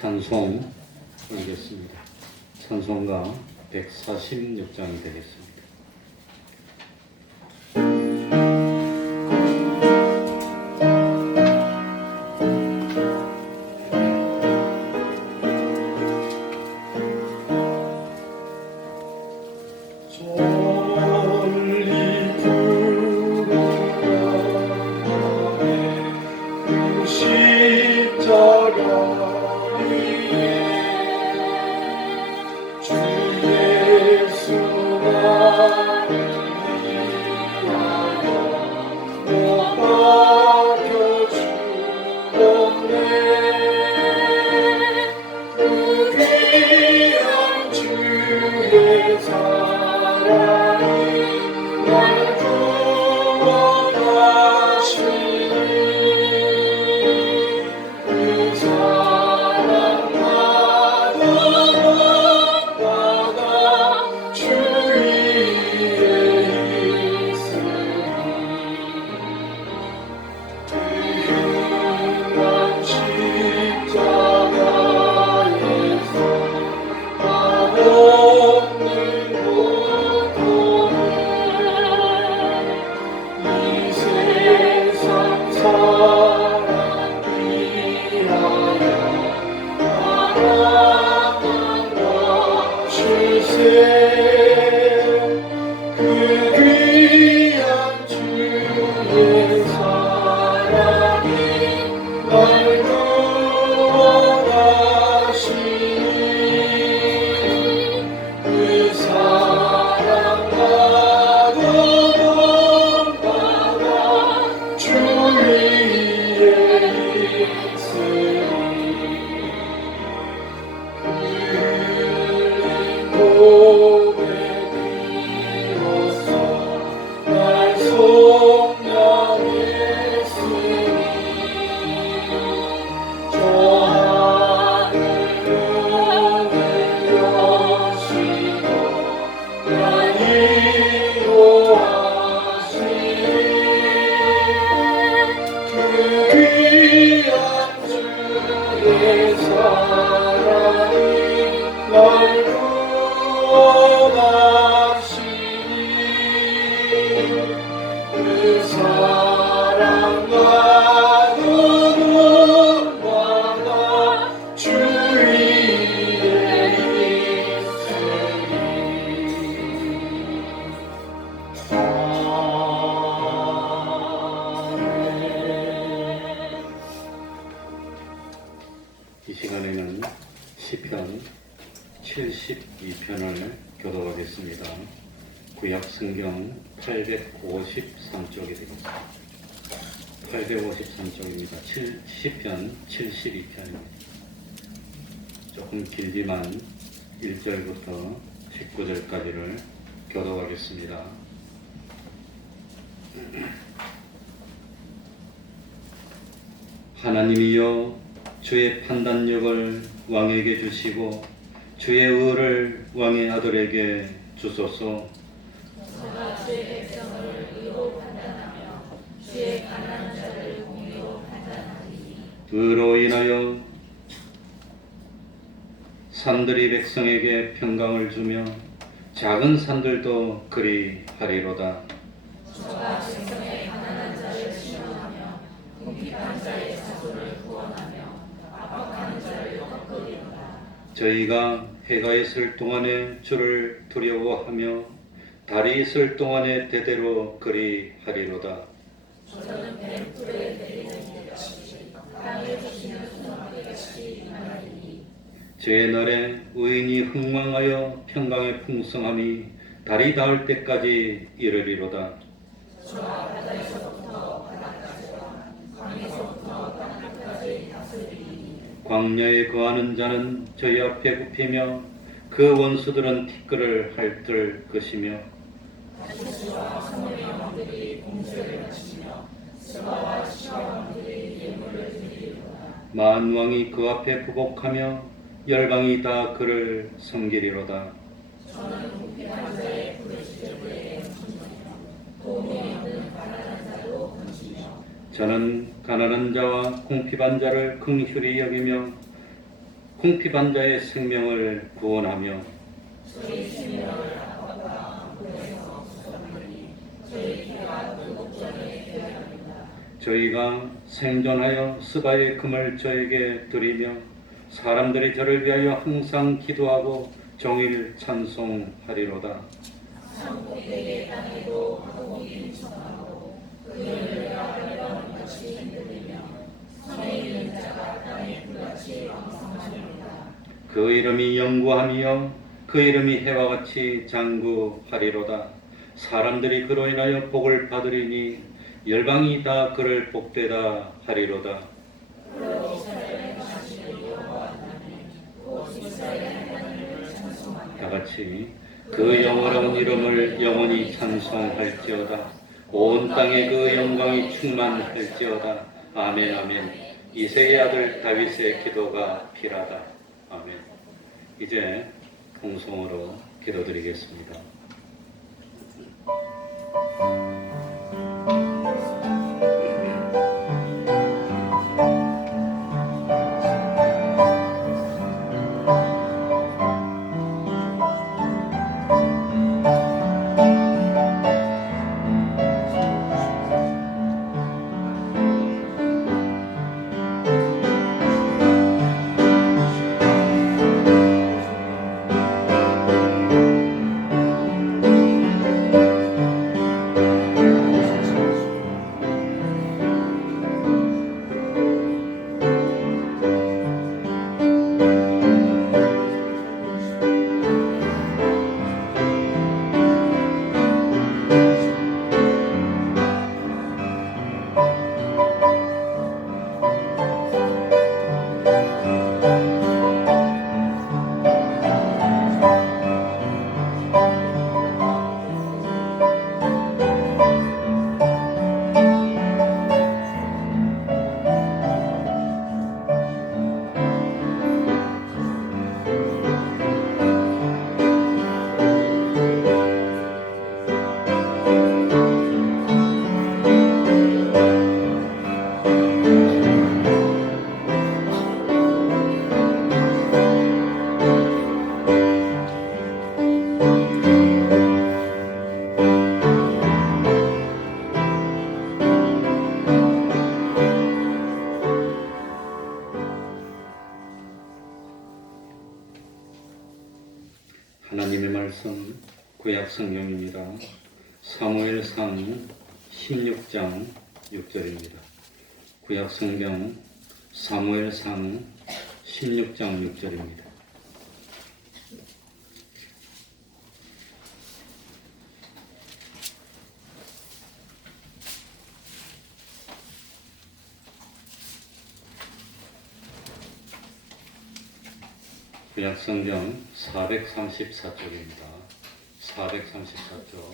찬송 올리겠습니다. 찬송가 146장이 되겠습니다. 이 시간에는 시편 72편을 교독하겠습니다. 구약 성경 853쪽이 되겠습니다. 853쪽입니다. 시편 72편입니다. 조금 길지만 1절부터 19절까지를 교독하겠습니다. 하나님이여, 주의 판단력을 왕에게 주시고 주의 의를 왕의 아들에게 주소서. 저가 주의 백성을 의로 판단하며 주의 가난한 자를 공의로 판단하리니 의로 인하여 산들이 백성에게 평강을 주며 작은 산들도 그리 하리로다. 저가 백성의 가난한 자를 신원하며 궁핍한 자의 자손을 구원하며 압박하는 자를 꺾으리로다. 저희가 해가 있을 동안에 주를 두려워하며 달이 있을 동안에 대대로 그리 하리로다. 저는 뱀풀에 내리는 같이 땅에 주시는 소나무같이 임하리니 제 날에 의인이 흥망하여 평강의 풍성함이 달이 닿을 때까지 이르리로다. 저와 바다에서부터 바다까지와 강에서부터 땅끝까지 다스리니 광야에 거하는 자는 저희 앞에 굽히며 그 원수들은 티끌을 핥을 것이며 다시스와 사모의 왕들이 공주를 바치며 스바와 시와 왕들이 예물을 드리리로다. 만왕이 그 앞에 부복하며 열방이 다 그를 섬기리로다. 저는 궁핍한 자의 부르짖을 때에 건지며 도움이 없는 가난한 자도 건지며 저는 가난한 자와 궁핍한 자를 긍휼히 여기며 궁핍한 자의 생명을 구원하며 저희가 생존하여 스가의 금을 저에게 드리며 사람들이 저를 위하여 항상 기도하고 종일 찬송하리로다. 그 이름이 영구하며 그 이름이 해와 같이 장구하리로다. 사람들이 그로 인하여 복을 받으리니 열방이 다 그를 복되다 하리로다. 다 같이 그 영원한 이름을 영원히 찬송할지어다. 온 땅에 그 영광이 충만할지어다. 아멘 아멘. 이새의 아들 다윗의 기도가 필하다. 아멘. 이제 공송으로 기도드리겠습니다. 하나님의 말씀 구약 성경입니다. 사무엘상 16장 6절입니다. 구약 성경 사무엘상 16장 6절입니다. 구약 성경 434쪽입니다. 434쪽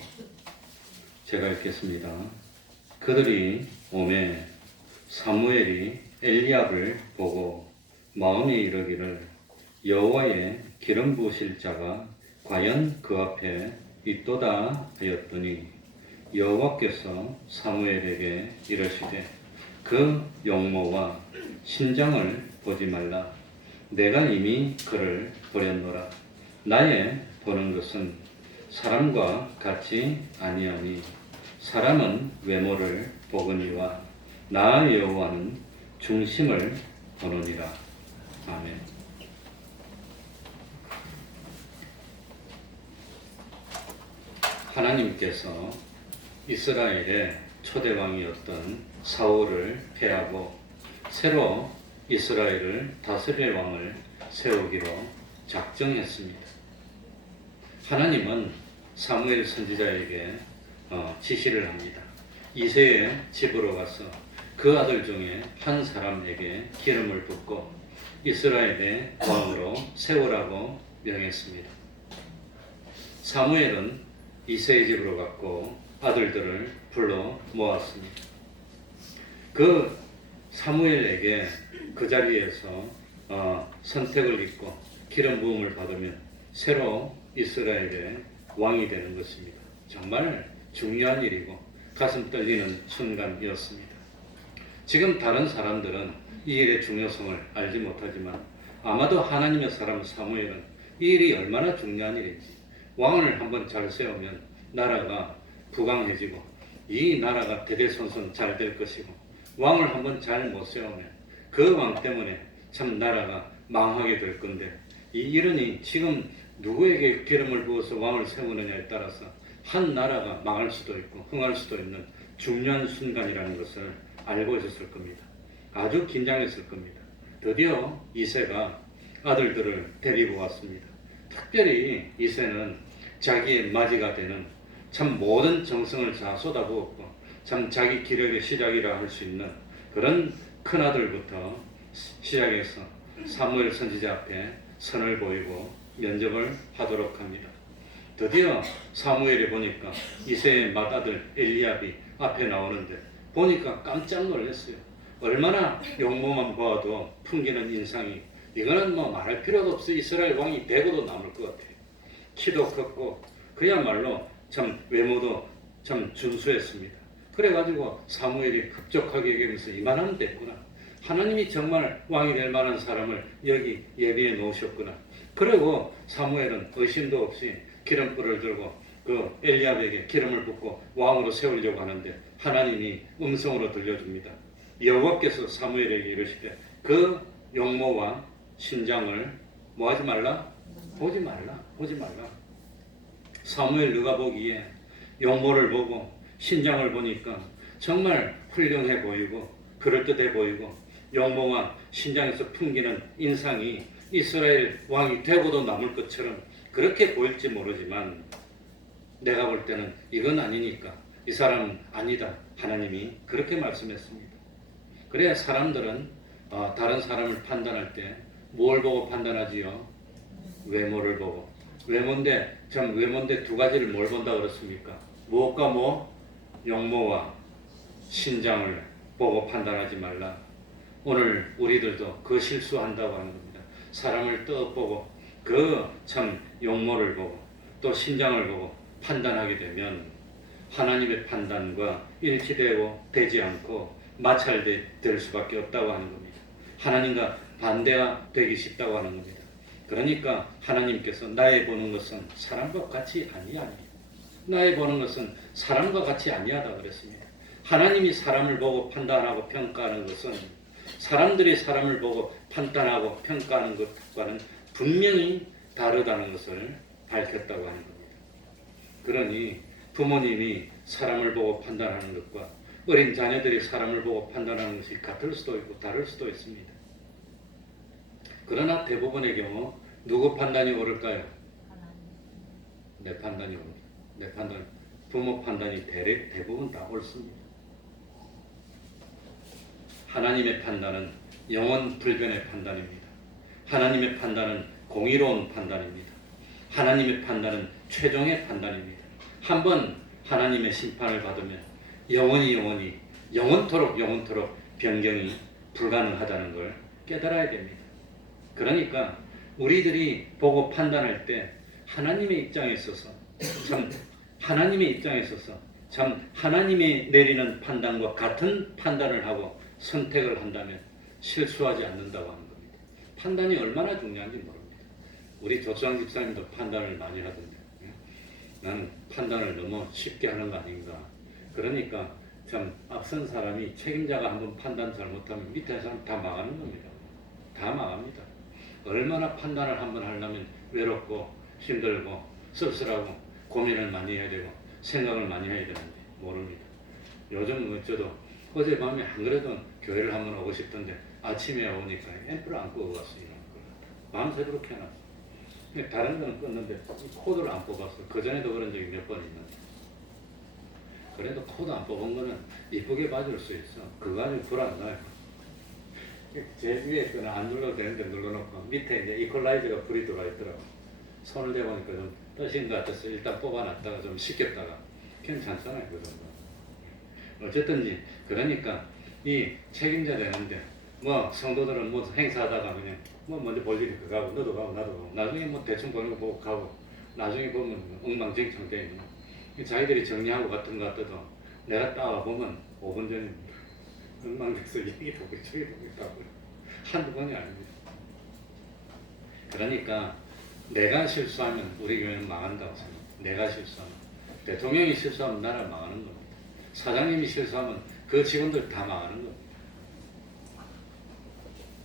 제가 읽겠습니다. 그들이 오매 사무엘이 엘리압을 보고 마음에 이르기를 여호와의 기름 부으실 자가 과연 그 앞에 있도다 하였더니 여호와께서 사무엘에게 이르시되 그 용모와 신장을 보지 말라. 내가 이미 그를 버렸노라. 나의 보는 것은 사람과 같이 아니하니 사람은 외모를 보거니와 나 여호와는 중심을 보느니라. 아멘. 하나님께서 이스라엘의 초대왕이었던 사울을 패하고 새로 이스라엘을 다스릴 왕을 세우기로 작정했습니다. 하나님은 사무엘 선지자에게 지시를 합니다. 이새의 집으로 가서 그 아들 중에 한 사람에게 기름을 붓고 이스라엘의 왕으로 세우라고 명했습니다. 사무엘은 이새의 집으로 갔고 아들들을 불러 모았습니다. 그 사무엘에게 그 자리에서 선택을 입고 기름 부음을 받으면 새로 이스라엘의 왕이 되는 것입니다. 정말 중요한 일이고 가슴 떨리는 순간이었습니다. 지금 다른 사람들은 이 일의 중요성을 알지 못하지만 아마도 하나님의 사람 사무엘은 이 일이 얼마나 중요한 일인지, 왕을 한번 잘 세우면 나라가 부강해지고 이 나라가 대대손손 잘 될 것이고, 왕을 한번 잘 못 세우면 그 왕 때문에 참 나라가 망하게 될 건데, 이 일은 지금 누구에게 기름을 부어서 왕을 세우느냐에 따라서 한 나라가 망할 수도 있고 흥할 수도 있는 중요한 순간이라는 것을 알고 있었을 겁니다. 아주 긴장했을 겁니다. 드디어 이새가 아들들을 데리고 왔습니다. 특별히 이새는 자기의 맞이가 되는 참 모든 정성을 다 쏟아부었고 참 자기 기력의 시작이라 할 수 있는 그런 큰아들부터 시작해서 사무엘 선지자 앞에 선을 보이고 면접을 하도록 합니다. 드디어 사무엘이 보니까 이새의 맏아들 엘리압이 앞에 나오는데 보니까 깜짝 놀랐어요. 얼마나 용모만 보아도 풍기는 인상이, 이거는 뭐 말할 필요도 없어. 이스라엘 왕이 되고도 남을 것 같아요. 키도 컸고 그야말로 참 외모도 참 준수했습니다. 그래가지고 사무엘이 흡족하게 여기면서 이만하면 됐구나. 하나님이 정말 왕이 될 만한 사람을 여기 예비해 놓으셨구나. 그리고 사무엘은 의심도 없이 기름불을 들고 그 엘리압에게 기름을 붓고 왕으로 세우려고 하는데 하나님이 음성으로 들려줍니다. 여호와께서 사무엘에게 이르시되 그 용모와 신장을 뭐 하지 말라? 보지 말라. 보지 말라. 사무엘 너가 보기에 용모를 보고 신장을 보니까 정말 훌륭해 보이고 그럴듯해 보이고 용모와 신장에서 풍기는 인상이 이스라엘 왕이 되고도 남을 것처럼 그렇게 보일지 모르지만 내가 볼 때는 이건 아니니까 이 사람은 아니다. 하나님이 그렇게 말씀했습니다. 그래 사람들은 다른 사람을 판단할 때 뭘 보고 판단하지요? 외모를 보고. 외모인데 참 외모인데 두 가지를 뭘 본다 그렇습니까? 무엇과 뭐? 용모와 신장을 보고 판단하지 말라. 오늘 우리들도 그 실수한다고 하는 겁니다. 사람을 떠보고 그 참 용모를 보고 또 신장을 보고 판단하게 되면 하나님의 판단과 일치되고 되지 않고 마찰될 수밖에 없다고 하는 겁니다. 하나님과 반대가 되기 쉽다고 하는 겁니다. 그러니까 하나님께서 나의 보는 것은 사람과 같이 아니하니, 나의 보는 것은 사람과 같이 아니하다 그랬습니다. 하나님이 사람을 보고 판단하고 평가하는 것은 사람들이 사람을 보고 판단하고 평가하는 것과는 분명히 다르다는 것을 밝혔다고 하는 겁니다. 그러니 부모님이 사람을 보고 판단하는 것과 어린 자녀들이 사람을 보고 판단하는 것이 같을 수도 있고 다를 수도 있습니다. 그러나 대부분의 경우 누구 판단이 옳을까요? 내 판단이 옳습니다. 내 판단, 부모 판단이 대부분 다 옳습니다. 하나님의 판단은 영원 불변의 판단입니다. 하나님의 판단은 공의로운 판단입니다. 하나님의 판단은 최종의 판단입니다. 한번 하나님의 심판을 받으면 영원토록 변경이 불가능하다는 걸 깨달아야 됩니다. 그러니까 우리들이 보고 판단할 때 하나님의 입장에 있어서 참 하나님이 내리는 판단과 같은 판단을 하고 선택을 한다면 실수하지 않는다고 하는 겁니다. 판단이 얼마나 중요한지 모릅니다. 우리 조수환 집사님도 판단을 많이 하던데 나는 판단을 너무 쉽게 하는 거 아닌가. 그러니까 참 앞선 사람이 책임자가 한번 판단 잘못하면 밑에 사람 다 망하는 겁니다. 다 망합니다. 얼마나 판단을 한번 하려면 외롭고 힘들고 쓸쓸하고 고민을 많이 해야 되고 생각을 많이 해야 되는지 모릅니다. 요즘 어쩌도 어젯밤에 안 그래도 교회를 한번 오고 싶던데 아침에 오니까 앰프를 안 끄고 갔어요. 밤새도록 해놨어. 다른 거는 껐는데 코드를 안 뽑았어. 그전에도 그런 적이 몇 번 있는데. 그래도 코드 안 뽑은 거는 이쁘게 봐줄 수 있어. 그거 가지고 불 안 나요. 제일 위에 거는 안 눌러도 되는데 눌러놓고 밑에 이제 이퀄라이저가 불이 들어와 있더라고. 손을 대보니까 좀 떠신 것 같아서 일단 뽑아놨다가 좀 식혔다가 괜찮잖아요. 그 정도. 어쨌든지 그러니까 이 책임자 되는데 뭐 성도들은 뭐 행사하다가 그냥 뭐 먼저 볼 일이 그거 가고 너도 가고 나도 가고 나중에 뭐 대충 보는 거 보고 가고 나중에 보면 엉망진창 돼 있는 자기들이 정리하고 같은 거 같아도 내가 따와보면 5분 전입니다. 엉망진창 여기 보고 저기 보고 있다고요. 한두 번이 아닙니다. 그러니까 내가 실수하면 우리 교회는 망한다고 생각합니다. 내가 실수하면. 대통령이 실수하면 나라 망하는 겁니다. 사장님이 실수하면 그 직원들 다 망하는 겁니다.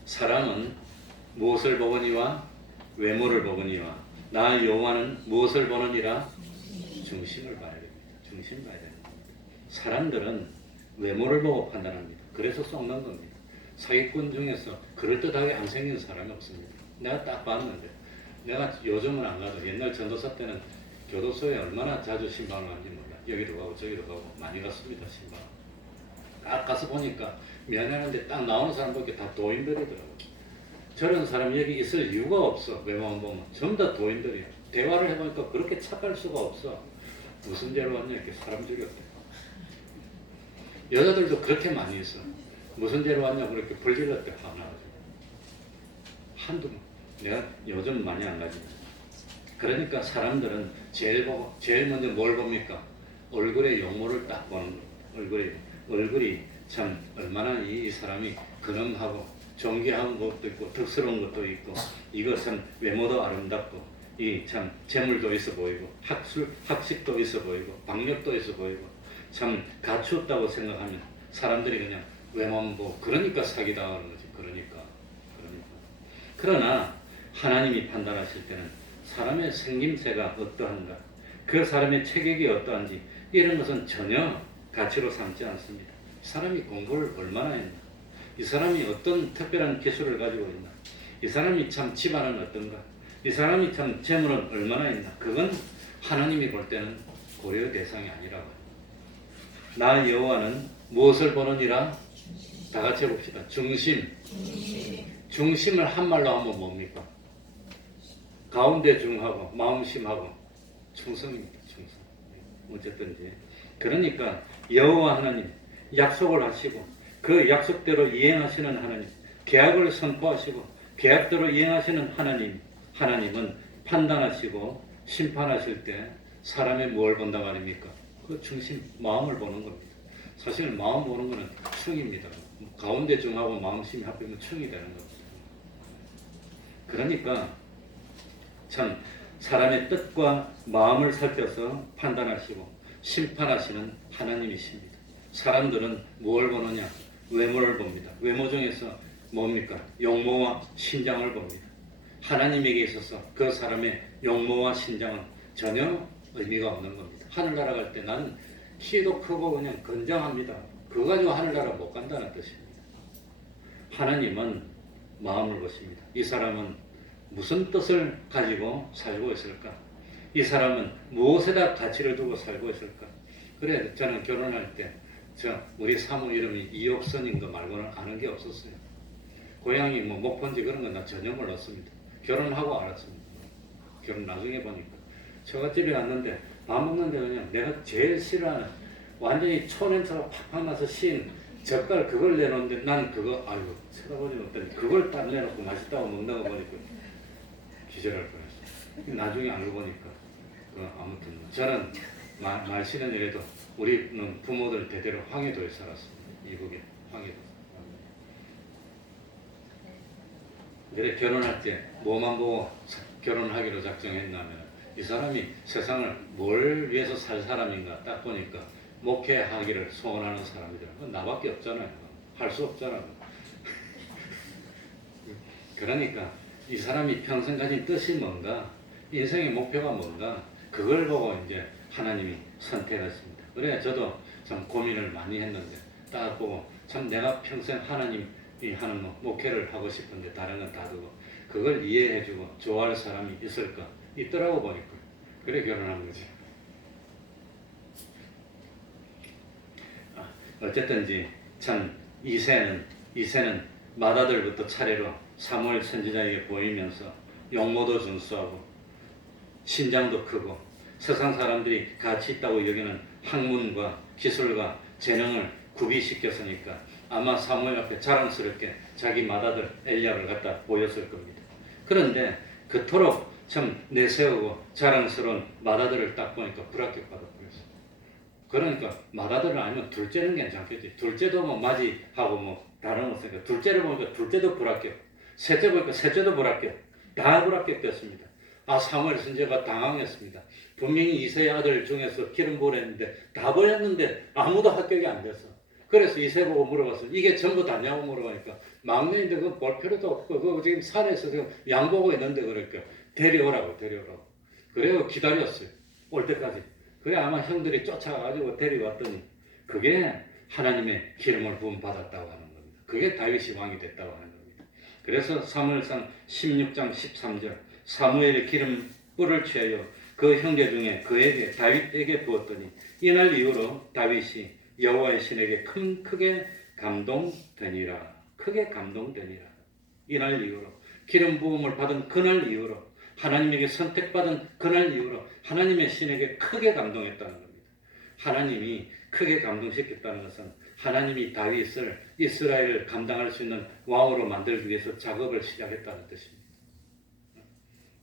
사람은 무엇을 보거니와 외모를 보거니와 나 여호와는 무엇을 보느니라 중심을 봐야 됩니다. 중심 봐야 됩니다. 사람들은 외모를 보고 판단합니다. 그래서 썩는 겁니다. 사기꾼 중에서 그럴듯하게 안 생긴 사람이 없습니다. 내가 딱 봤는데 내가 요즘은 안 가도 옛날 전도사 때는 교도소에 얼마나 자주 신방을 하는지 몰라. 여기도 가고 저기도 가고 많이 갔습니다. 신방. 딱 가서 보니까 미안해하는데 딱 나오는 사람밖에 다 도인들이더라고요. 저런 사람이 여기 있을 이유가 없어. 외모만 보면 전부 다 도인들이야. 대화를 해보니까 그렇게 착할 수가 없어. 무슨 죄로 왔냐 이렇게 사람 죽였대. 여자들도 그렇게 많이 있어. 무슨 죄로 왔냐 그렇게 불질렀대. 화나가지고. 한두 번. 내가 요즘 많이 안 가지. 그러니까 사람들은 제일 먼저 뭘 봅니까? 얼굴에 용모를 딱 보는 거예요. 얼굴이 참 얼마나 이 사람이 근엄하고 존귀한 것도 있고 덕스러운 것도 있고 이거 참 외모도 아름답고 이 참 재물도 있어 보이고 학식도 있어 보이고 박력도 있어 보이고 참 갖추었다고 생각하면 사람들이 그냥 외모만 보고 그러니까 사기당하는 거지. 그러니까 그러나 하나님이 판단하실 때는 사람의 생김새가 어떠한가 그 사람의 체격이 어떠한지 이런 것은 전혀 가치로 삼지 않습니다. 이 사람이 공부를 얼마나 했나, 이 사람이 어떤 특별한 기술을 가지고 있나, 이 사람이 참 집안은 어떤가, 이 사람이 참 재물은 얼마나 있나, 그건 하나님이 볼 때는 고려 대상이 아니라고. 나 여호와는 무엇을 보느니라? 다 같이 해봅시다. 중심을 한말로 하면 뭡니까? 가운데 중하고 마음심하고 충성입니다. 충성. 어쨌든지 그러니까 여호와 하나님 약속을 하시고 그 약속대로 이행하시는 하나님, 계약을 선포하시고 계약대로 이행하시는 하나님은 판단하시고 심판하실 때 사람의 뭘 본다 말입니까? 그 중심, 마음을 보는 겁니다. 사실 마음 보는 것은 충입니다. 가운데 중하고 마음심이 합하면 충이 되는 겁니다. 그러니까 참 사람의 뜻과 마음을 살펴서 판단하시고 심판하시는 하나님이십니다. 사람들은 무엇을 보느냐? 외모를 봅니다. 외모 중에서 뭡니까? 용모와 신장을 봅니다. 하나님에게 있어서 그 사람의 용모와 신장은 전혀 의미가 없는 겁니다. 하늘나라 갈 때 나는 키도 크고 그냥 건장합니다. 그거 가지고 하늘나라 못 간다는 뜻입니다. 하나님은 마음을 보십니다. 이 사람은 무슨 뜻을 가지고 살고 있을까? 이 사람은 무엇에다 가치를 두고 살고 있을까? 그래, 저는 결혼할 때 우리 사모 이름이 이옥선인 거 말고는 아는 게 없었어요. 고향이 뭐 목포인지 그런 건 나 전혀 몰랐습니다. 결혼하고 알았습니다. 결혼 나중에 보니까 처갓집에 왔는데 밥 먹는데 그냥 내가 제일 싫어하는 완전히 초냄새가 팍팍 나서 신 젓갈 그걸 내놓는데 난 그거 아이고 쳐다보지 못했더니 그걸 딱 내놓고 맛있다고 먹는 거 보니까 기절할 뻔했어요. 나중에 알고 보니까 아무튼 저는 말씨는 이래도 우리는 부모들 대대로 황해도에 살았습니다. 이북에 황해도. 그래 결혼할 때 뭐만 보고 결혼하기로 작정했냐면 이 사람이 세상을 뭘 위해서 살 사람인가 딱 보니까 목회하기를 소원하는 사람이더라고요. 나밖에 없잖아요. 할 수 없잖아요. 그러니까 이 사람이 평생 가진 뜻이 뭔가, 인생의 목표가 뭔가, 그걸 보고 이제 하나님이 선택하십니다. 그래 저도 참 고민을 많이 했는데 딱 보고 참 내가 평생 하나님이 하는 목회를 하고 싶은데 다른 건 다 두고 그걸 이해해주고 좋아할 사람이 있을까? 있더라고 보니까. 그래 결혼한 거지. 어쨌든지 참 이새는 맏아들부터 차례로 사무엘 선지자에게 보이면서 용모도 준수하고 신장도 크고 세상 사람들이 가치 있다고 여기는 학문과 기술과 재능을 구비시켰으니까 아마 사무엘 앞에 자랑스럽게 자기 맏아들 엘리야를 갖다 보였을 겁니다. 그런데 그토록 참 내세우고 자랑스러운 맏아들을 딱 보니까 불합격받아 버렸어요. 그러니까 맏아들은 아니면 둘째는 괜찮겠지. 둘째도 뭐 맞이하고 뭐 다른 없으니까 둘째를 보니까 둘째도 불합격. 셋째 보니까 셋째도 불합격. 다 불합격됐습니다. 사무엘 선지자가 당황했습니다. 분명히 이새의 아들 중에서 기름 부으라 했는데 다 보냈는데 아무도 합격이 안 됐어. 그래서 이새 보고 물어봤어요. 이게 전부 다냐고 물어보니까 막내인데 그거 볼 필요도 없고 그거 지금 산에서 지금 양 보고 있는데 그러니까 데려오라고. 그래요 기다렸어요. 올 때까지. 그래 아마 형들이 쫓아가지고 데려왔더니 그게 하나님의 기름을 부음 받았다고 하는 겁니다. 그게 다윗이 왕이 됐다고 하는 겁니다. 그래서 사무엘상 16장 13절 사무엘의 기름 뿔을 취하여 그 형제 중에 그에게 다윗에게 부었더니 이날 이후로 다윗이 여호와의 신에게 크게 감동되니라. 크게 감동되니라. 이날 이후로 기름 부음을 받은 그날 이후로 하나님에게 선택받은 그날 이후로 하나님의 신에게 크게 감동했다는 겁니다. 하나님이 크게 감동시켰다는 것은 하나님이 다윗을 이스라엘을 감당할 수 있는 왕으로 만들기 위해서 작업을 시작했다는 뜻입니다.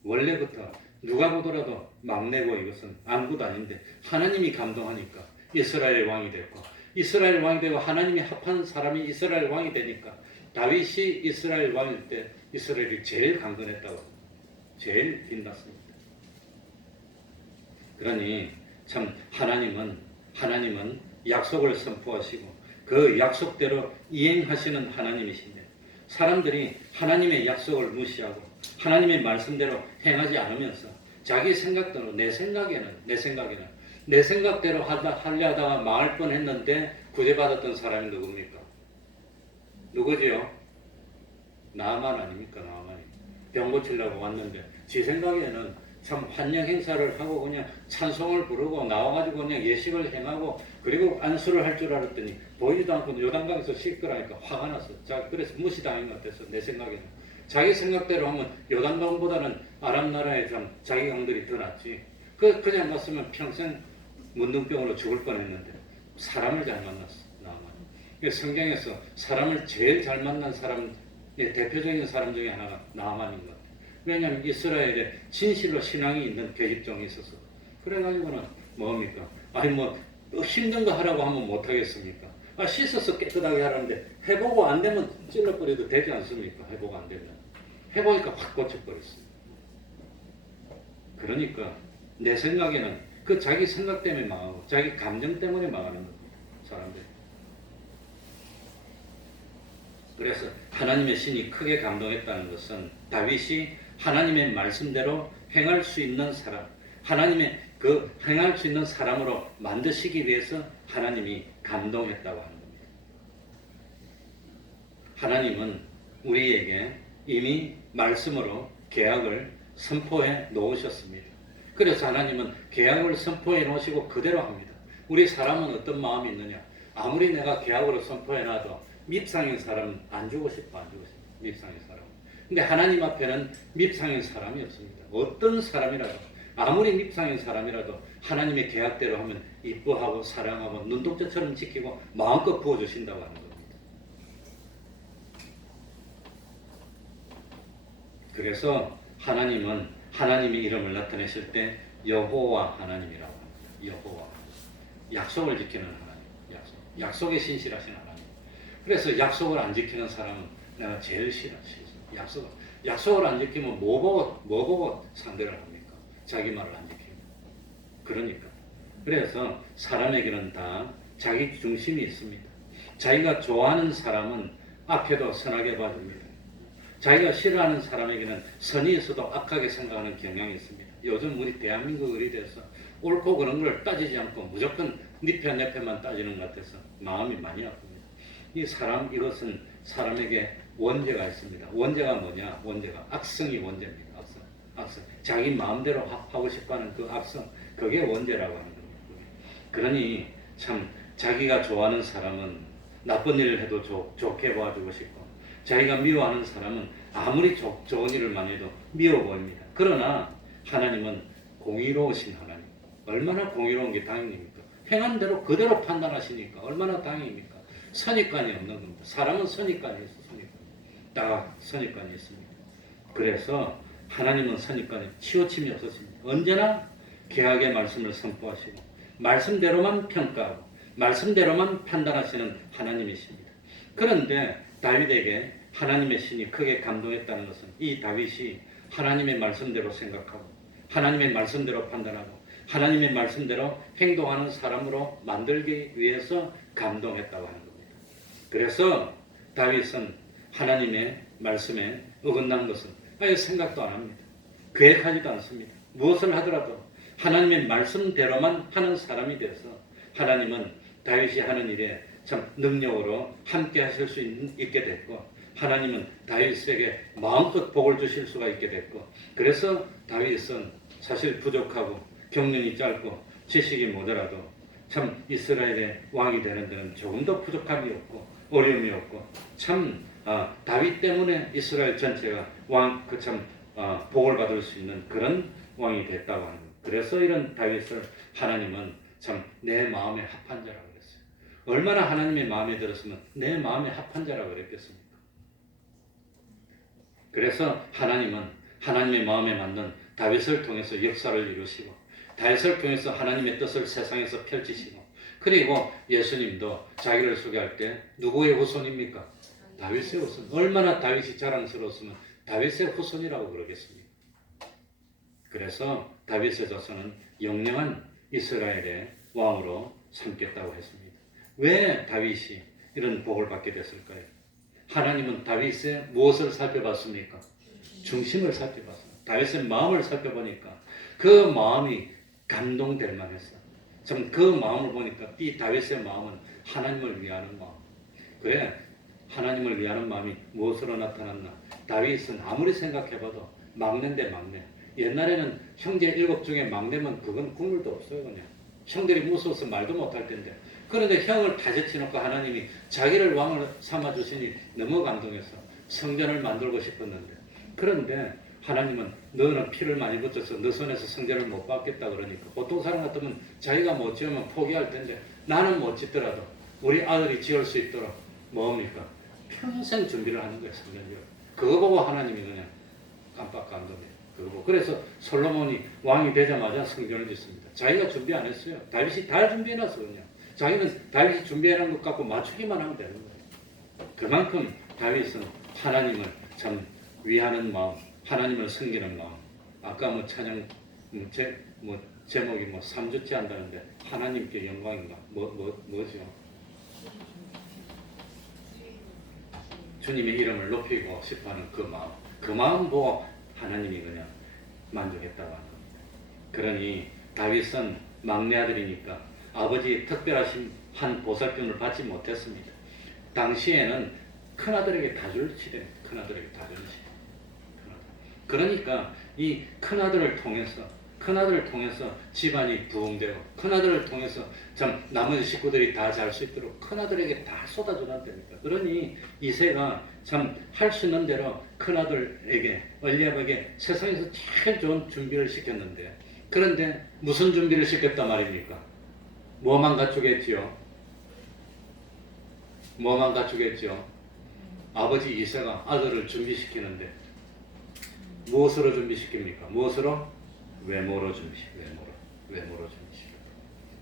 원래부터 누가 보더라도 막내고 이것은 아무것도 아닌데 하나님이 감동하니까 이스라엘의 왕이 됐고 이스라엘 왕이 되고 하나님이 합한 사람이 이스라엘 왕이 되니까 다윗이 이스라엘 왕일 때 이스라엘이 제일 강건했다고 제일 빛났습니다. 그러니 참 하나님은 약속을 선포하시고 그 약속대로 이행하시는 하나님이신데 사람들이 하나님의 약속을 무시하고 하나님의 말씀대로 행하지 않으면서 자기 생각대로 내 생각대로 하려 하다가 망할 뻔했는데 구제받았던 사람이 누굽니까? 누구지요? 나만 아닙니까? 나만이 병 고치려고 왔는데 지 생각에는 참 환영 행사를 하고 그냥 찬송을 부르고 나와가지고 그냥 예식을 행하고 그리고 안수를 할 줄 알았더니 보이지도 않고 요단강에서 씻으라니까 화가 났어. 그래서 무시당한 것 같아서 내 생각에는 자기 생각대로 하면 요단강보다는 아람 나라의 참 자기 강들이 더 낫지. 그냥 갔으면 평생 문둥병으로 죽을 뻔했는데 사람을 잘 만났어. 나만. 성경에서 사람을 제일 잘 만난 사람 대표적인 사람 중에 하나가 나만인 것 같아요. 왜냐하면 이스라엘에 진실로 신앙이 있는 계집종이 있어서 그래가지고는 뭡니까? 힘든 거 하라고 하면 못하겠습니까? 씻어서 깨끗하게 하라는데 해보고 안 되면 찔러버려도 되지 않습니까? 해보고 안 되면 해보니까 확 고쳐버렸어요. 그러니까 내 생각에는 그 자기 생각 때문에 망하고 자기 감정 때문에 망하는 거예요. 사람들이. 그래서 하나님의 신이 크게 감동했다는 것은 다윗이 하나님의 말씀대로 행할 수 있는 사람, 하나님의 그 행할 수 있는 사람으로 만드시기 위해서 하나님이 감동했다고 하는 겁니다. 하나님은 우리에게 이미 말씀으로 계약을 선포해 놓으셨습니다. 그래서 하나님은 계약을 선포해 놓으시고 그대로 합니다. 우리 사람은 어떤 마음이 있느냐? 아무리 내가 계약으로 선포해 놔도 밉상인 사람은 안 주고 싶어. 밉상인 사람. 근데 하나님 앞에는 밉상인 사람이 없습니다. 어떤 사람이라도 아무리 밉상인 사람이라도 하나님의 계약대로 하면 이뻐하고 사랑하고 눈독자처럼 지키고 마음껏 부어주신다고 하는 겁니다. 그래서 하나님은 하나님의 이름을 나타내실 때 여호와 하나님이라고 합니다. 여호와. 약속을 지키는 하나님. 약속에 신실하신 하나님. 그래서 약속을 안 지키는 사람은 내가 제일 싫어. 약속을 안 지키면 뭐 보고 상대를 합니까? 자기 말을 안 지키면. 그러니까. 그래서 사람에게는 다 자기 중심이 있습니다. 자기가 좋아하는 사람은 악해도 선하게 봐줍니다. 자기가 싫어하는 사람에게는 선이 있어도 악하게 생각하는 경향이 있습니다. 요즘 우리 대한민국 의리에서 옳고 그런 걸 따지지 않고 무조건 네 편 내 편만 따지는 것 같아서 마음이 많이 아픕니다. 이것은 사람에게 원죄가 있습니다. 원죄가 뭐냐? 원죄가 악성이 원죄입니다. 악성. 자기 마음대로 하고 싶어하는 그 악성, 그게 원죄라고 하는 겁니다. 그러니 참 자기가 좋아하는 사람은 나쁜 일을 해도 좋게 봐주고 싶고 자기가 미워하는 사람은 아무리 좋은 일을 많이 해도 미워 보입니다. 그러나 하나님은 공의로우신 하나님. 얼마나 공의로운 게 다행입니까? 행한 대로 그대로 판단하시니까 얼마나 다행입니까? 선입관이 없는 겁니다. 사람은 선입관이 있어. 딱 선입관이 있습니다. 그래서 하나님은 선입관에 치우침이 없으십니다. 언제나 계약의 말씀을 선포하시고 말씀대로만 평가하고 말씀대로만 판단하시는 하나님이십니다. 그런데 다윗에게 하나님의 신이 크게 감동했다는 것은 이 다윗이 하나님의 말씀대로 생각하고 하나님의 말씀대로 판단하고 하나님의 말씀대로 행동하는 사람으로 만들기 위해서 감동했다고 하는 겁니다. 그래서 다윗은 하나님의 말씀에 어긋난 것은 아예 생각도 안 합니다. 계획하지도 않습니다. 무엇을 하더라도 하나님의 말씀대로만 하는 사람이 되어서 하나님은 다윗이 하는 일에 참 능력으로 함께 하실 수 있게 됐고 하나님은 다윗에게 마음껏 복을 주실 수가 있게 됐고 그래서 다윗은 사실 부족하고 경륜이 짧고 지식이 모자라도 참 이스라엘의 왕이 되는 데는 조금도 부족함이 없고 어려움이 없고 참 다윗 때문에 이스라엘 전체가 복을 받을 수 있는 그런 왕이 됐다고 하는 거예요. 그래서 이런 다윗을 하나님은 참 내 마음에 합한 자라고 그랬어요. 얼마나 하나님의 마음에 들었으면 내 마음에 합한 자라고 그랬겠습니까? 그래서 하나님은 하나님의 마음에 맞는 다윗을 통해서 역사를 이루시고 다윗을 통해서 하나님의 뜻을 세상에서 펼치시고 그리고 예수님도 자기를 소개할 때 누구의 후손입니까? 다윗의 후손. 얼마나 다윗이 자랑스러웠으면 다윗의 후손이라고 그러겠습니까? 그래서 다윗의 자손은 영영한 이스라엘의 왕으로 삼겠다고 했습니다. 왜 다윗이 이런 복을 받게 됐을까요? 하나님은 다윗의 무엇을 살펴봤습니까? 중심을 살펴봤습니다. 다윗의 마음을 살펴보니까 그 마음이 감동될 만했어. 참 그 마음을 보니까 이 다윗의 마음은 하나님을 위하는 마음. 그래 하나님을 위하는 마음이 무엇으로 나타났나? 다윗은 아무리 생각해봐도 막내인데 막내. 옛날에는 형제 7 중에 막내면 그건 국물도 없어요. 그냥 형들이 무서워서 말도 못할 텐데 그런데 형을 다 제쳐놓고 하나님이 자기를 왕을 삼아주시니 너무 감동해서 성전을 만들고 싶었는데 그런데 하나님은 너는 피를 많이 붙여서 너 손에서 성전을 못 받겠다 그러니까 보통 사람 같으면 자기가 못 지으면 포기할 텐데 나는 못 짓더라도 우리 아들이 지을 수 있도록 뭡니까? 평생 준비를 하는 거예요. 성전을. 그거 보고 하나님이 그냥 깜빡 감동해요. 그거 보고. 그래서 솔로몬이 왕이 되자마자 성전을 짓습니다. 자기가 준비 안 했어요. 다윗이 다 준비해놨어 그냥. 자기는 다윗이 준비해놓은 것 갖고 맞추기만 하면 되는 거예요. 그만큼 다윗은 하나님을 참 위하는 마음, 하나님을 섬기는 마음. 아까 찬양 제목이 3주째 한다는데 하나님께 영광인가? 뭐죠? 주님의 이름을 높이고 싶어하는 그 마음 보고 하나님이 그냥 만족했다고 하는 겁니다. 그러니 다윗은 막내 아들이니까 아버지의 특별하신 한 보살핌을 받지 못했습니다. 당시에는 큰아들에게 다 줄치래. 큰아들에게 다 줄치. 그러니까 이 큰아들을 통해서 집안이 부흥되고 큰아들을 통해서 참 나머지 식구들이 다 잘 수 있도록 큰아들에게 다 쏟아주란다니까. 그러니 이새가 참 할 수 있는 대로 큰아들에게 엘리압에게 세상에서 제일 좋은 준비를 시켰는데 그런데 무슨 준비를 시켰단 말입니까? 뭐만 갖추겠지요? 뭐만 갖추겠지요? 아버지 이새가 아들을 준비시키는데 무엇으로 준비시킵니까? 무엇으로? 외모로 준비시켜요. 외모로 준비시켜요.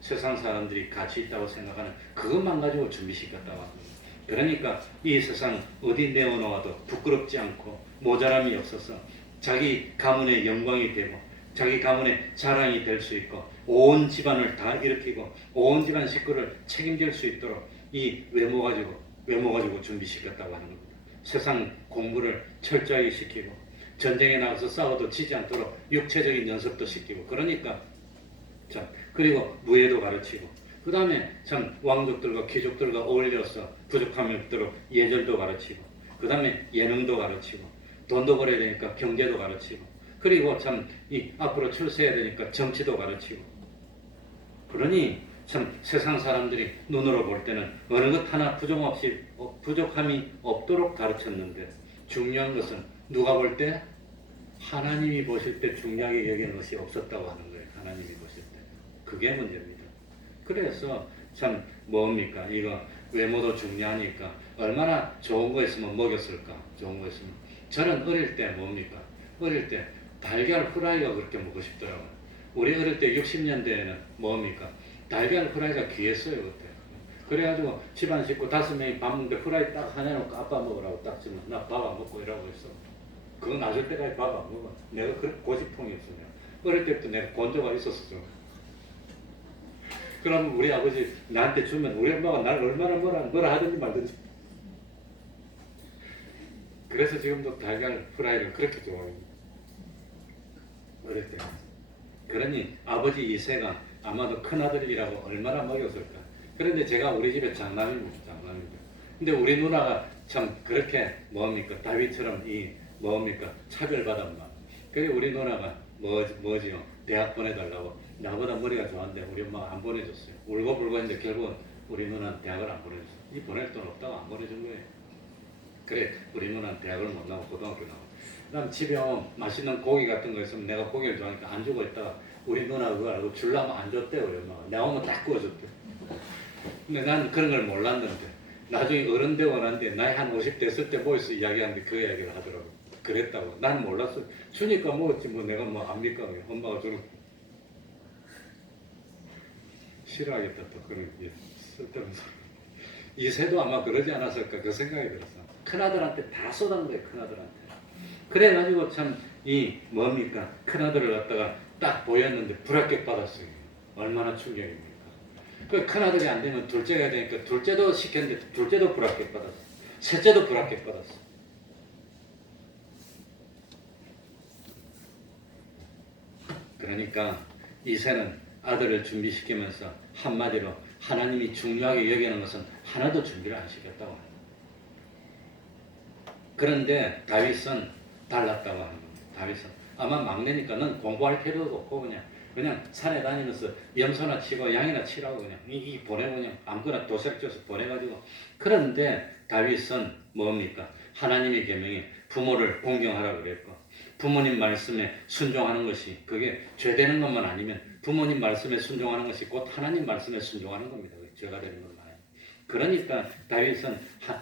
세상 사람들이 가치 있다고 생각하는 그것만 가지고 준비시켰다고 합니다. 그러니까 이 세상 어디 내어놓아도 부끄럽지 않고 모자람이 없어서 자기 가문의 영광이 되고 자기 가문의 자랑이 될 수 있고 온 집안을 다 일으키고 온 집안 식구를 책임질 수 있도록 이 외모 가지고 준비시켰다고 하는 겁니다. 세상 공부를 철저하게 시키고 전쟁에 나가서 싸워도 지지 않도록 육체적인 연습도 시키고 그러니까 자 그리고 무예도 가르치고 그 다음에 참 왕족들과 귀족들과 어울려서 부족함이 없도록 예절도 가르치고 그 다음에 예능도 가르치고 돈도 벌어야 되니까 경제도 가르치고 그리고 참 이 앞으로 출세해야 되니까 정치도 가르치고 그러니 참 세상 사람들이 눈으로 볼 때는 어느 것 하나 부족함이 없도록 가르쳤는데 중요한 것은 누가 볼 때? 하나님이 보실 때 중요하게 여기는 것이 없었다고 하는 거예요. 하나님이 보실 때. 그게 문제입니다. 그래서 참 뭡니까? 이거 외모도 중요하니까 얼마나 좋은 거 있으면 먹였을까? 좋은 거 있으면. 저는 어릴 때 뭡니까? 어릴 때 달걀 후라이가 그렇게 먹고 싶더라고요. 우리 어릴 때 60년대에는 뭡니까? 달걀 후라이가 귀했어요. 그때. 그래가지고 집안 식구 5명이 밥 먹는데 후라이 딱 하나 놓고 아빠 먹으라고 딱 주면 나 밥 안 먹고 이러고 있어. 그거 놔줄 때까지 밥 안 먹어. 내가 그렇게 고집통이었어. 어릴 때부터 내가 건조가 있었어. 그럼 우리 아버지 나한테 주면 우리 엄마가 날 얼마나 뭐라 하든지 말든지. 그래서 지금도 달걀 프라이를 그렇게 좋아해요. 어릴 때. 그러니 아버지 이세가 아마도 큰아들이라고 얼마나 먹였을까. 그런데 제가 우리 집에 장남입니다. 장남입니다. 근데 우리 누나가 참 그렇게 뭡니까 다윗처럼 이 뭡니까 차별받은 마음. 그래 우리 누나가 뭐지요 대학 보내달라고 나보다 머리가 좋았는데 우리 엄마가 안 보내줬어요. 울고불고 했는데 결국은 우리 누나는 대학을 안 보내줬어요. 이 보낼 돈 없다고 안 보내준 거예요. 그래 우리 누나는 대학을 못 나오고 고등학교 나오고 그다음 집에 오면 맛있는 고기 같은 거 있으면 내가 고기를 좋아하니까 안 주고 있다가 우리 누나 그거 알고 주려면 안 줬대 우리 엄마가. 내가 오면 딱 구워줬대. 근데 난 그런 걸 몰랐는데 나중에 어른 되고 난데 나이 한 50 됐을 때 모여서 이야기하는데 그 이야기를 하더라고. 그랬다고. 난 몰랐어. 주니까 먹었지 뭐 내가 뭐 압니까? 엄마가 주는 싫어하겠다 또 그런 게 쓸데없는 소리. 이세도 아마 그러지 않았을까 그 생각이 들었어. 큰아들한테 다 쏟은 거예요. 큰아들한테. 그래가지고 참 이 뭡니까 큰아들을 갖다가 딱 보였는데 불합격 받았어요. 얼마나 충격입니까. 그 큰아들이 안 되면 둘째가 해야 되니까 둘째도 시켰는데 둘째도 불합격 받았어. 셋째도 불합격 받았어. 그러니까 이새는 아들을 준비시키면서 한마디로 하나님이 중요하게 여기는 것은 하나도 준비를 안 시켰다고 합니다. 그런데 다윗은 달랐다고 하는 겁니다. 다윗은 아마 막내니까 넌 공부할 필요도 없고 그냥 산에 다니면서 염소나 치고 양이나 치라고 그냥 이 보내고 그냥 아무거나 도색 줘서 보내가지고. 그런데 다윗은 뭡니까 하나님의 계명에 부모를 공경하라고 그랬고 부모님 말씀에 순종하는 것이 그게 죄되는 것만 아니면 부모님 말씀에 순종하는 것이 곧 하나님 말씀에 순종하는 겁니다. 죄가 되는 것만 아니에요. 그러니까 다윗은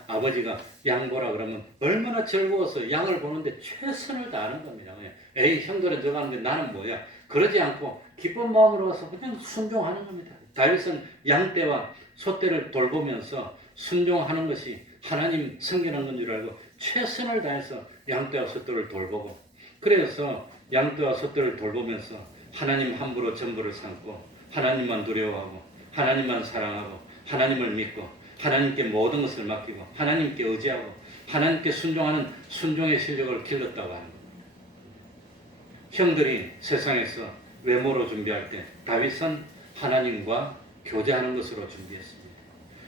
아버지가 양 보라 그러면 얼마나 즐거워서 양을 보는데 최선을 다하는 겁니다. 에이 형들은 저거 하는데 나는 뭐야. 그러지 않고 기쁜 마음으로 와서 그냥 순종하는 겁니다. 다윗은 양떼와 소떼를 돌보면서 순종하는 것이 하나님 섬기는 건 줄 알고 최선을 다해서 양떼와 소떼를 돌보고 그래서 양떼와 소떼를 돌보면서 하나님 함부로 전부를 삼고 하나님만 두려워하고 하나님만 사랑하고 하나님을 믿고 하나님께 모든 것을 맡기고 하나님께 의지하고 하나님께 순종하는 순종의 실력을 길렀다고 하는 겁니다. 형들이 세상에서 외모로 준비할 때 다윗은 하나님과 교제하는 것으로 준비했습니다.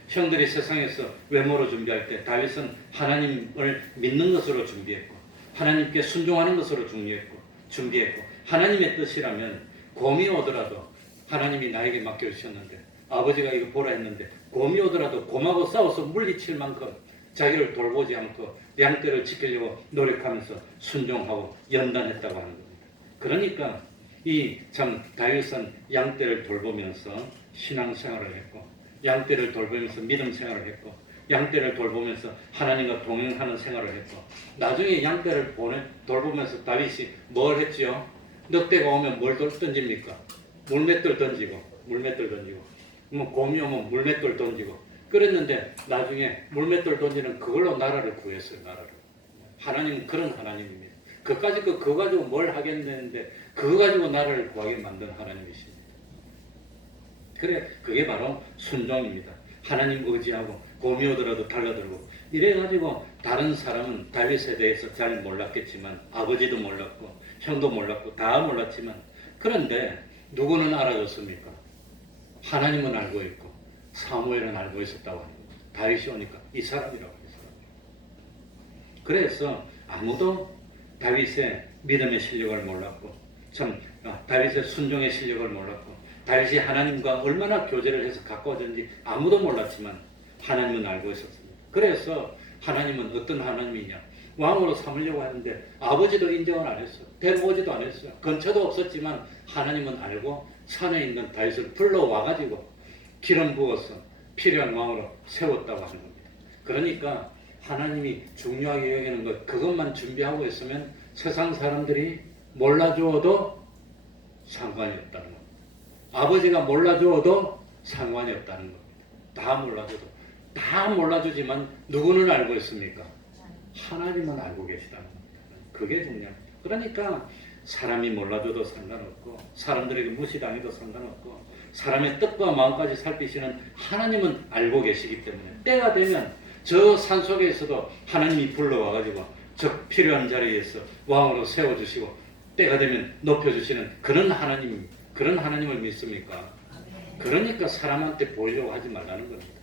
형들이 세상에서 외모로 준비할 때 다윗은 하나님을 믿는 것으로 준비했고 하나님께 순종하는 것으로 준비했고 하나님의 뜻이라면 곰이 오더라도 하나님이 나에게 맡겨주셨는데 아버지가 이거 보라 했는데 곰이 오더라도 곰하고 싸워서 물리칠 만큼 자기를 돌보지 않고 양떼를 지키려고 노력하면서 순종하고 연단했다고 하는 겁니다. 그러니까 이 참 다윗은 양떼를 돌보면서 신앙생활을 했고 양떼를 돌보면서 믿음 생활을 했고 양떼를 돌보면서 하나님과 동행하는 생활을 했고 나중에 양떼를 돌보면서 다윗이 뭘 했지요? 늑대가 오면 뭘 던집니까? 물맷돌 던지고 뭐 곰이 오면 물맷돌 던지고 그랬는데 나중에 물맷돌 던지는 그걸로 나라를 구했어요. 나라를. 하나님은 그런 하나님입니다. 그까짓 그거 가지고 뭘 하겠는데 그거 가지고 나라를 구하게 만든 하나님이십니다. 그래 그게 바로 순종입니다. 하나님 의지하고 곰이 오더라도 달라들고 이래가지고 다른 사람은 다윗에 대해서 잘 몰랐겠지만 아버지도 몰랐고 형도 몰랐고 다 몰랐지만 그런데 누구는 알아줬습니까? 하나님은 알고 있고 사무엘은 알고 있었다고 하는 거예요. 다윗이 오니까 이 사람이라고 했어요. 그래서 아무도 다윗의 믿음의 실력을 몰랐고 다윗의 순종의 실력을 몰랐고 다윗이 하나님과 얼마나 교제를 해서 가까워졌는지 아무도 몰랐지만 하나님은 알고 있었습니다. 그래서 하나님은 어떤 하나님이냐 왕으로 삼으려고 하는데 아버지도 인정을 안 했어요. 데려오지도 안 했어요. 근처도 없었지만 하나님은 알고 산에 있는 다윗을 불러와가지고 기름 부어서 필요한 왕으로 세웠다고 하는 겁니다. 그러니까 하나님이 중요하게 여기는 것 그것만 준비하고 있으면 세상 사람들이 몰라주어도 상관이 없다는 겁니다. 아버지가 몰라주어도 상관이 없다는 겁니다. 다 몰라주지만 누구는 알고 있습니까? 하나님은 알고 계시다는 겁니다. 그게 중요합니다. 그러니까 사람이 몰라줘도 상관없고 사람들에게 무시당해도 상관없고 사람의 뜻과 마음까지 살피시는 하나님은 알고 계시기 때문에 때가 되면 저 산속에서도 하나님이 불러와가지고 적 필요한 자리에서 왕으로 세워주시고 때가 되면 높여주시는 그런 하나님을 믿습니까? 그러니까 사람한테 보이려고 하지 말라는 겁니다.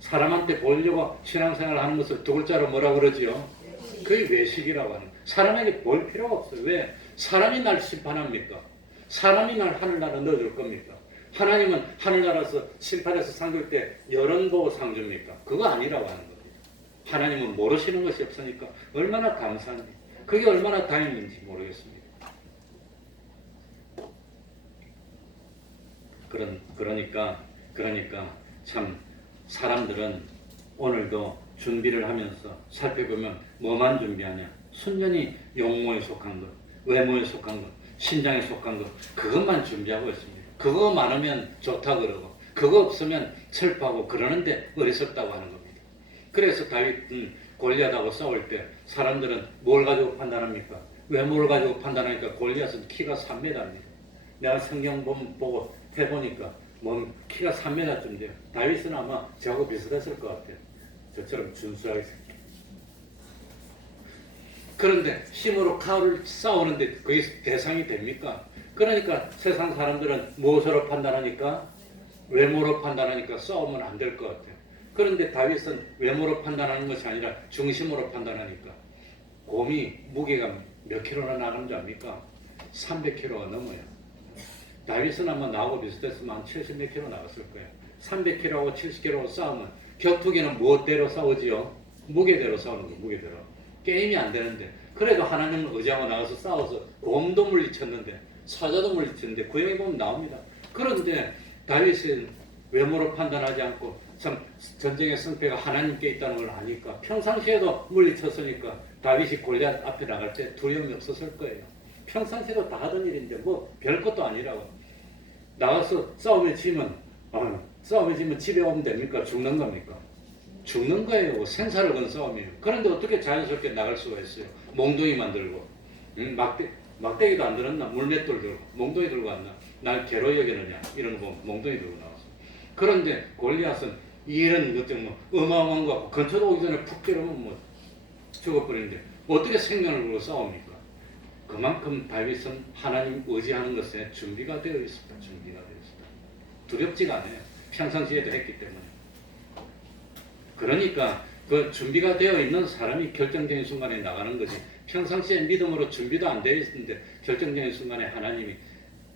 사람한테 보이려고 신앙생활을 하는 것을 두 글자로 뭐라고 그러지요? 그게 외식이라고 하는 거예요. 사람에게 보일 필요가 없어요. 왜? 사람이 날 심판합니까? 사람이 날 하늘나라 넣어줄 겁니까? 하나님은 하늘나라에서 심판해서 상 줄 때 여론 보고 상 줍니까? 그거 아니라고 하는 겁니다. 하나님은 모르시는 것이 없으니까 얼마나 감사한지, 그게 얼마나 다행인지 모르겠습니다. 그러니까 참 사람들은 오늘도 준비를 하면서 살펴보면 뭐만 준비하냐? 순전히 용모에 속한 것, 외모에 속한 것, 신장에 속한 것, 그것만 준비하고 있습니다. 그거 많으면 좋다 그러고 그거 없으면 슬퍼하고 그러는데 어리석다고 하는 겁니다. 그래서 다윗은 골리앗하고 싸울 때 사람들은 뭘 가지고 판단합니까? 외모를 가지고 판단하니까 골리앗은 키가 3m입니다. 내가 성경 보고 해보니까 키가 3m쯤 돼요. 다윗은 아마 저하고 비슷했을 것 같아요. 저처럼 준수하게 생겼어요. 그런데 힘으로 칼을 싸우는데 그게 대상이 됩니까? 그러니까 세상 사람들은 무엇으로 판단하니까? 외모로 판단하니까 싸우면 안 될 것 같아요. 그런데 다윗은 외모로 판단하는 것이 아니라 중심으로 판단하니까 곰이 무게가 몇 킬로나 나가는 줄 압니까? 300킬로가 넘어요. 다윗은 아마 나하고 비슷했으면 한 70몇 킬로 나갔을 거예요. 300킬로하고 70킬로하고 싸우면 격투기는 무엇대로 싸우지요? 무게대로 싸우는 거예요. 무게대로. 게임이 안 되는데 그래도 하나님을 의지하고 나가서 싸워서 곰도 물리쳤는데 사자도 물리쳤는데 구약에 보면 나옵니다. 그런데 다윗은 외모로 판단하지 않고 참 전쟁의 승패가 하나님께 있다는 걸 아니까 평상시에도 물리쳤으니까 다윗이 골리앗 앞에 나갈 때 두려움이 없었을 거예요. 평상시에도 다 하던 일인데 뭐 별것도 아니라고. 나가서 싸움에 지면 집에 오면 됩니까? 죽는 겁니까? 죽는 거예요. 생사를 건 싸움이에요. 그런데 어떻게 자연스럽게 나갈 수가 있어요? 몽둥이만 들고 막대기도 안 들었나? 물맷돌 들고 몽둥이 들고 왔나? 날 개로 여기느냐? 이런 거 몽둥이 들고 나왔어. 그런데 골리앗은 이런 것들 어마어마한 거 같고 근처도 오기 전에 푹 때리면 죽어버리는데 어떻게 생명을 걸고 싸웁니까? 그만큼 다윗은 하나님 의지하는 것에 준비가 되어 있습니다. 두렵지가 않아요. 평상시에도 했기 때문에. 그러니까 그 준비가 되어 있는 사람이 결정적인 순간에 나가는 거지. 평상시에 믿음으로 준비도 안 되어 있는데 결정적인 순간에 하나님이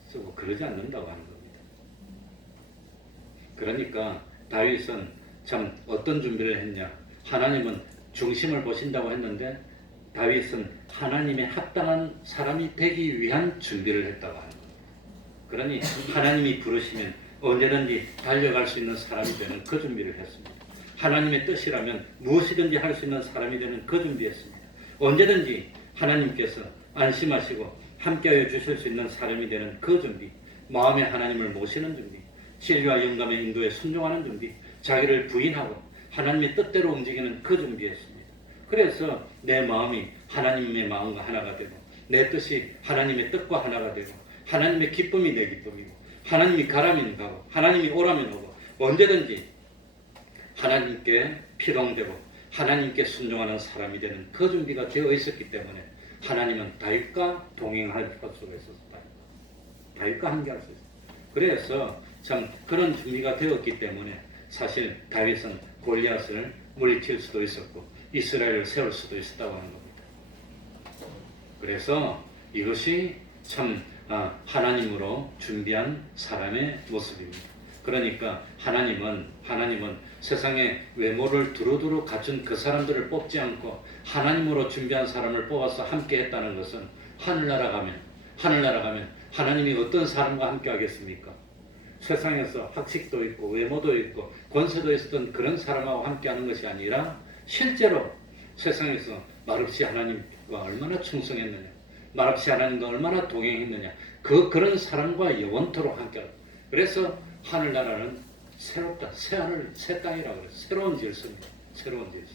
쓰고 그러지 않는다고 하는 겁니다. 그러니까 다윗은 참 어떤 준비를 했냐? 하나님은 중심을 보신다고 했는데 다윗은 하나님의 합당한 사람이 되기 위한 준비를 했다고 하는 겁니다. 그러니 하나님이 부르시면 언제든지 달려갈 수 있는 사람이 되는 그 준비를 했습니다. 하나님의 뜻이라면 무엇이든지 할 수 있는 사람이 되는 그 준비했습니다. 언제든지 하나님께서 안심하시고 함께하여 주실 수 있는 사람이 되는 그 준비, 마음에 하나님을 모시는 준비, 진리와 영감의 인도에 순종하는 준비, 자기를 부인하고 하나님의 뜻대로 움직이는 그 준비였습니다. 그래서 내 마음이 하나님의 마음과 하나가 되고 내 뜻이 하나님의 뜻과 하나가 되고 하나님의 기쁨이 내 기쁨이고 하나님이 가라면 가고 하나님이 오라면 오고 언제든지 하나님께 피동되고 하나님께 순종하는 사람이 되는 그 준비가 되어 있었기 때문에 하나님은 다윗과 동행할 수가 있었다. 다윗과 함께할 수 있었다. 그래서 참 그런 준비가 되었기 때문에 사실 다윗은 골리앗을 물리칠 수도 있었고 이스라엘을 세울 수도 있었다고 하는 겁니다. 그래서 이것이 참 하나님으로 준비한 사람의 모습입니다. 그러니까 하나님은 세상에 외모를 두루두루 갖춘 그 사람들을 뽑지 않고 하나님으로 준비한 사람을 뽑아서 함께 했다는 것은 하늘나라 가면 하나님이 어떤 사람과 함께 하겠습니까? 세상에서 학식도 있고 외모도 있고 권세도 있었던 그런 사람하고 함께 하는 것이 아니라 실제로 세상에서 말없이 하나님과 얼마나 충성했느냐, 말없이 하나님과 얼마나 동행했느냐, 그런 사람과 영원토록 함께하고. 그래서 하늘나라는 새롭다. 새하늘, 새 땅이라고 그래요. 새로운 질서입니다. 새로운 질서.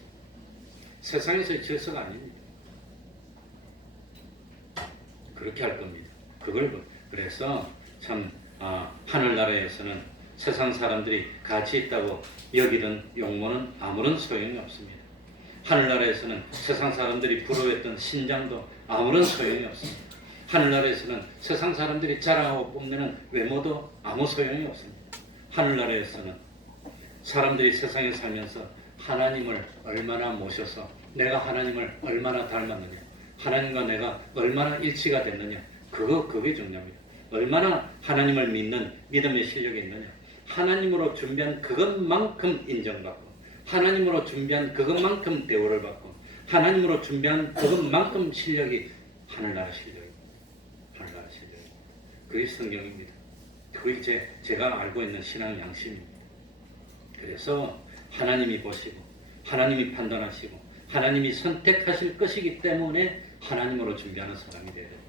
세상에서의 질서가 아닙니다. 그렇게 할 겁니다. 그래서 참 하늘나라에서는 세상 사람들이 가치 있다고 여기던 용모는 아무런 소용이 없습니다. 하늘나라에서는 세상 사람들이 부러워했던 신장도 아무런 소용이 없습니다. 하늘나라에서는 세상 사람들이 자랑하고 뽐내는 외모도 아무 소용이 없습니다. 하늘나라에서는 사람들이 세상에 살면서 하나님을 얼마나 모셔서 내가 하나님을 얼마나 닮았느냐, 하나님과 내가 얼마나 일치가 됐느냐, 그게 중요합니다. 얼마나 하나님을 믿는 믿음의 실력이 있느냐, 하나님으로 준비한 그것만큼 인정받고, 하나님으로 준비한 그것만큼 대우를 받고, 하나님으로 준비한 그것만큼 실력이 하늘나라 실력입니다. 하늘나라 실력입니다. 그게 성경입니다. 그게 제가 알고 있는 신앙 양심입니다. 그래서 하나님이 보시고 하나님이 판단하시고 하나님이 선택하실 것이기 때문에 하나님으로 준비하는 사람이 돼야 됩니다.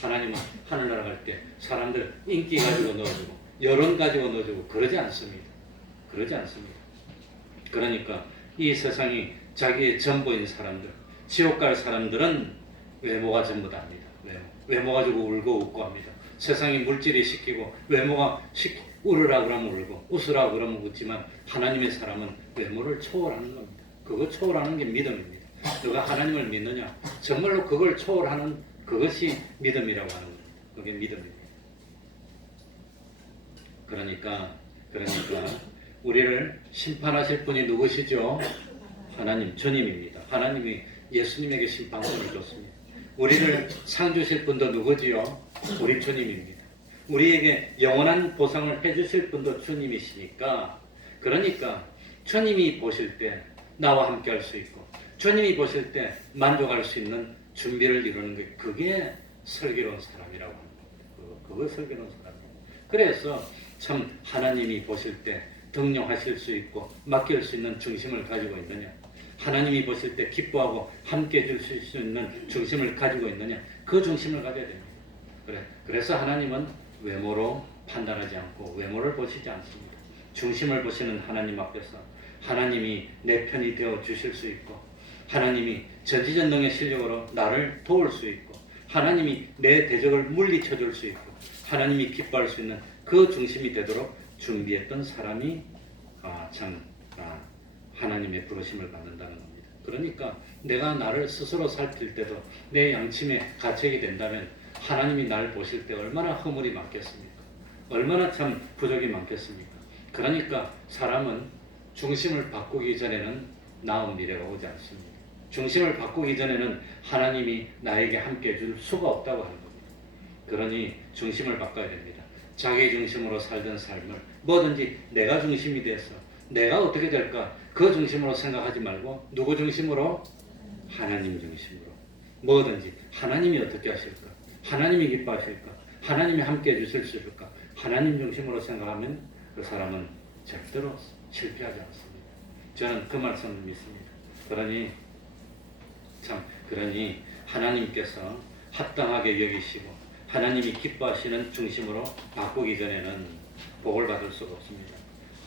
하나님은 하늘나라 갈 때 사람들 인기 가지고 넣어주고 여론 가지고 넣어주고 그러지 않습니다. 그러지 않습니다. 그러니까 이 세상이 자기의 전부인 사람들, 지옥 갈 사람들은 외모가 전부 다입니다. 외모 가지고 울고 웃고 합니다. 세상이 물질이 시키고 외모가 울으라 그러면 울고 웃으라 그러면 웃지만 하나님의 사람은 외모를 초월하는 겁니다. 그거 초월하는 게 믿음입니다. 너가 하나님을 믿느냐? 정말로 그걸 초월하는 그것이 믿음이라고 하는 겁니다. 그게 믿음입니다. 그러니까 우리를 심판하실 분이 누구시죠? 하나님, 주님입니다. 하나님이 예수님에게 심판권을 줬습니다. 우리를 상 주실 분도 누구지요? 우리 주님입니다. 우리에게 영원한 보상을 해주실 분도 주님이시니까, 그러니까 주님이 보실 때 나와 함께 할 수 있고 주님이 보실 때 만족할 수 있는 준비를 이루는 게 그게 슬기로운 사람이라고 하는 겁니다. 그거 슬기로운 사람입니다. 그래서 참 하나님이 보실 때 등용하실 수 있고 맡길 수 있는 중심을 가지고 있느냐, 하나님이 보실 때 기뻐하고 함께 해줄 수 있는 중심을 가지고 있느냐, 그 중심을 가져야 됩니다. 그래서 하나님은 외모로 판단하지 않고 외모를 보시지 않습니다. 중심을 보시는 하나님 앞에서 하나님이 내 편이 되어 주실 수 있고 하나님이 전지전능의 실력으로 나를 도울 수 있고 하나님이 내 대적을 물리쳐 줄 수 있고 하나님이 기뻐할 수 있는 그 중심이 되도록 준비했던 사람이 하나님의 부르심을 받는다는 겁니다. 그러니까 내가 나를 스스로 살필 때도 내 양심에 가책이 된다면 하나님이 나를 보실 때 얼마나 허물이 많겠습니까? 얼마나 참 부족이 많겠습니까? 그러니까 사람은 중심을 바꾸기 전에는 나은 미래가 오지 않습니다. 중심을 바꾸기 전에는 하나님이 나에게 함께 해줄 수가 없다고 하는 겁니다. 그러니 중심을 바꿔야 됩니다. 자기 중심으로 살던 삶을 뭐든지 내가 중심이 돼서 내가 어떻게 될까 그 중심으로 생각하지 말고 누구 중심으로? 하나님 중심으로. 뭐든지 하나님이 어떻게 하실까? 하나님이 기뻐하실까? 하나님이 함께 해주실 수 있을까? 하나님 중심으로 생각하면 그 사람은 절대로 실패하지 않습니다. 저는 그 말씀을 믿습니다. 그러니 하나님께서 합당하게 여기시고 하나님이 기뻐하시는 중심으로 바꾸기 전에는 복을 받을 수가 없습니다.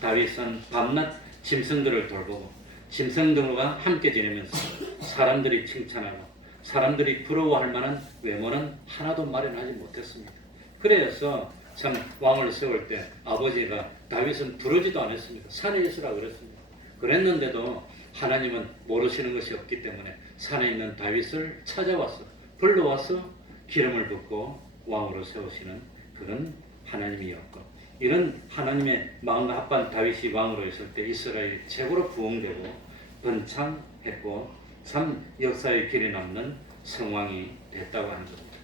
다윗은 밤낮 짐승들을 돌보고 짐승들과 함께 지내면서 사람들이 칭찬하고 사람들이 부러워할 만한 외모는 하나도 마련하지 못했습니다. 그래서 참 왕을 세울 때 아버지가 다윗은 부르지도 않았습니다. 산에 있으라 그랬습니다. 그랬는데도 하나님은 모르시는 것이 없기 때문에 산에 있는 다윗을 찾아와서 불러와서 기름을 붓고 왕으로 세우시는 그런 하나님이었고, 이런 하나님의 마음과 합한 다윗이 왕으로 있을 때 이스라엘이 최고로 부흥되고 번창했고 참 역사의 길에 남는 성왕이 됐다고 하는 겁니다.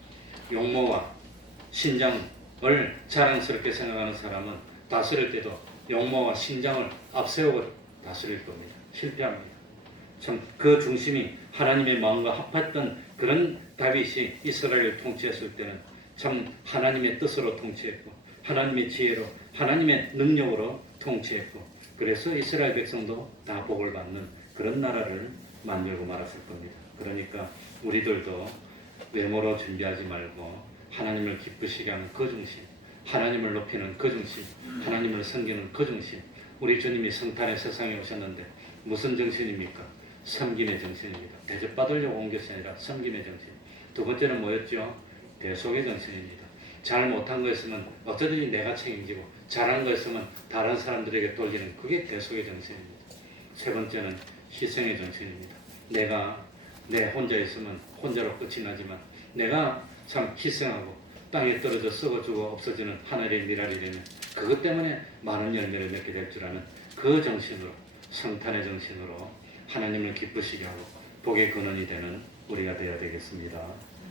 용모와 신장을 자랑스럽게 생각하는 사람은 다스릴 때도 용모와 신장을 앞세우고 다스릴 겁니다. 실패합니다. 참 그 중심이 하나님의 마음과 합했던 그런 다윗이 이스라엘을 통치했을 때는 참 하나님의 뜻으로 통치했고 하나님의 지혜로 하나님의 능력으로 통치했고 그래서 이스라엘 백성도 다 복을 받는 그런 나라를 만들고 말았을 겁니다. 그러니까 우리들도 외모로 준비하지 말고 하나님을 기쁘시게 하는 그 중심, 하나님을 높이는 그 중심, 하나님을 섬기는 그 중심, 우리 주님이 성탄의 세상에 오셨는데 무슨 정신입니까? 섬김의 정신입니다. 대접받으려고 온 것이 아니라 섬김의 정신. 두 번째는 뭐였죠? 대속의 정신입니다. 잘 못한 거 있으면 어쩌든지 내가 책임지고 잘한 거 있으면 다른 사람들에게 돌리는 그게 대속의 정신입니다. 세 번째는 희생의 정신입니다. 내가 내 혼자 있으면 혼자로 끝이 나지만 내가 참 희생하고 땅에 떨어져 썩어 죽어 없어지는 하늘의 미랄이 되면 그것 때문에 많은 열매를 맺게 될 줄 아는 그 정신으로, 성탄의 정신으로 하나님을 기쁘시게 하고 복의 근원이 되는 우리가 되어야 되겠습니다.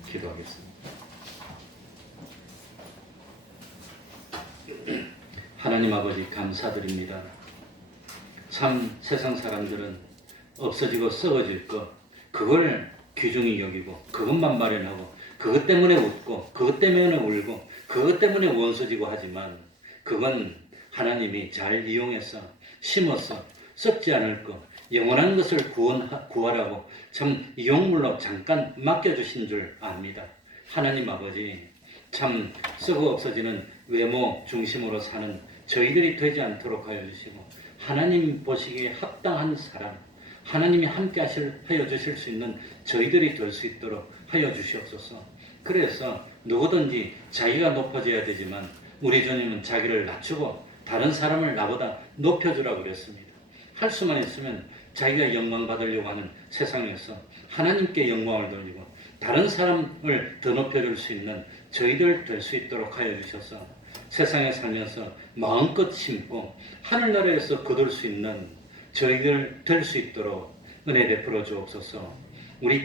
기도하겠습니다. 하나님 아버지 감사드립니다. 참 세상 사람들은 없어지고 썩어질 것 그걸 귀중히 여기고 그것만 마련하고 그것 때문에 웃고 그것 때문에 울고 그것 때문에 원수지고 하지만 그건 하나님이 잘 이용해서 심어서 썩지 않을 것 영원한 것을 구하라고 참 이용물로 잠깐 맡겨주신 줄 압니다. 하나님 아버지 참 썩어 없어지는 외모 중심으로 사는 저희들이 되지 않도록 하여 주시고 하나님 보시기에 합당한 사람 하나님이 함께 하여 주실 수 있는 저희들이 될 수 있도록 하여 주시옵소서. 그래서 누구든지 자기가 높아져야 되지만 우리 주님은 자기를 낮추고 다른 사람을 나보다 높여주라고 그랬습니다. 할 수만 있으면 자기가 영광 받으려고 하는 세상에서 하나님께 영광을 돌리고 다른 사람을 더 높여줄 수 있는 저희들 될 수 있도록 하여 주셔서 세상에 살면서 마음껏 심고 하늘나라에서 거둘 수 있는 저희들 될 수 있도록 은혜 베풀어 주옵소서. 우리